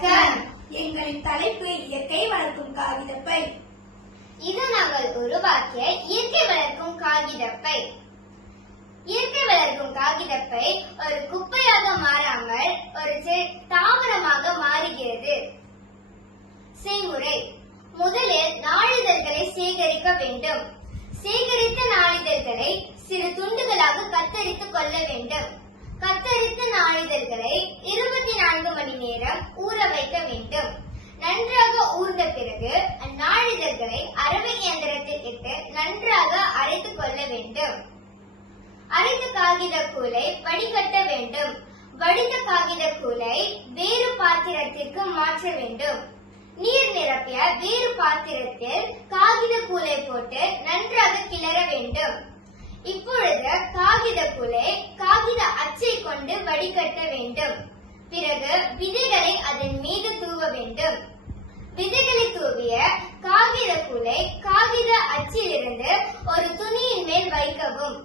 வணக்கம். எங்களின் தலைப்பு இயற்கை வளர்க்கும் காகிதப்பை. இது நாங்கள் உருவாக்கிய இயற்கை வளர்க்கும் காகிதப்பை. இயற்கை வளர்க்கும் காகிதப்பை ஒரு குப்பையாக மாறாமல் ஒரு தாவரமாக மாறுகிறது. செய்முறை: முதலில் நாளிதழ்களை சேகரிக்க வேண்டும். சேகரித்த நாளிதழ்களை சிறு துண்டுகளாக கத்தரித்துக் கொள்ள வேண்டும். கத்தரித்த நாளிதழ்களை 24 மணி நேரம் ஊற வைக்க வேண்டும். நன்றாக ஊர்ந்த பிறகு அந்நாளிதழ்களை அரவை இயந்திரத்தில் இட்டு நன்றாக அரைத்துக் கொள்ள வேண்டும். அரைத்த காகித கூளை வடிகட்ட வேண்டும். வடித்த காகித கூளை வேறு பாத்திரத்திற்கு மாற்ற வேண்டும். நீர் நிரப்பிய வேறு பாத்திரத்தில் காகித கூளை போட்டு நன்றாக கிளற வேண்டும். இப்பொழுது காகித கூளை காகித அச்சை கொண்டு வடிகட்ட வேண்டும். பிறகு விதைகளை அதன் மீது தூவ வேண்டும். விதைகளை தூவிய காகித கூளை காகித அச்சிலிருந்து ஒரு துணியின் மேல் வைக்கவும்.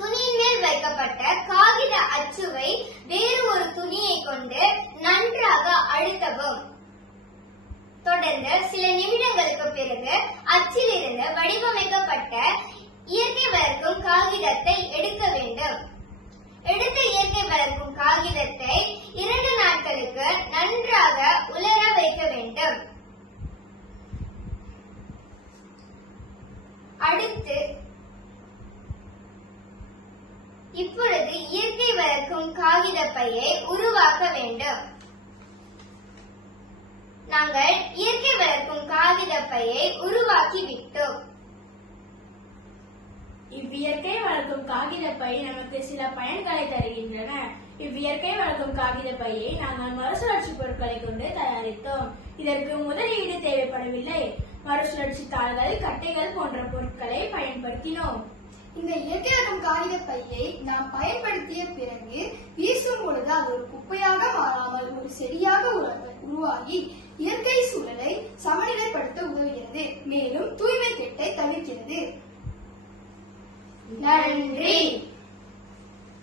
துணியின் மேல் வைக்கப்பட்ட காகித அச்சுவை வேறு ஒரு துணியை கொண்டு நன்றாக அழுத்தவும். தொடர்ந்து சில நிமிடங்களுக்கு பிறகு அச்சிலிருந்து வடிவமைக்கப்பட்ட இயற்கை வளர்க்கும் காகிதத்தை எடுக்க வேண்டும். எடுத்த இயற்கை வளர்க்கும் காகிதத்தை 2 நாட்களுக்கு நன்றாக உலர வைக்க வேண்டும். அடுத்து இப்பொழுது இயற்கை வளர்க்கும் காகித பையை உருவாக்க வேண்டும். நாங்கள் இயற்கை வளர்க்கும் காகித பையை உருவாக்கி விட்டோம். இவ்வியற்கை வளர்க்கும் காகித பை நமக்கு சில பயன்களை தருகின்றன. இவ்வியற்கை வளர்க்கும் காகித பையை நாங்கள் மறுசுழற்சி பொருட்களை கொண்டு தயாரித்தோம். இதற்கு முதலீடு தேவைப்படவில்லை. மறுசுழற்சி தாள்கள், கட்டைகள் போன்ற பொருட்களை பயன்படுத்தினோம். இந்த இயற்கை வளர்க்கும் காகித பையை நாம் பயன்படுத்திய பிறகு வீசும் பொழுது அது ஒரு குப்பையாக மாறாமல் ஒரு செடியாக உருவாகி இயற்கை சூழலை சமநிலைப்படுத்த உதவுகிறது. மேலும் தூய்மை கெட்டை தவிர்க்கிறது. நன்றி.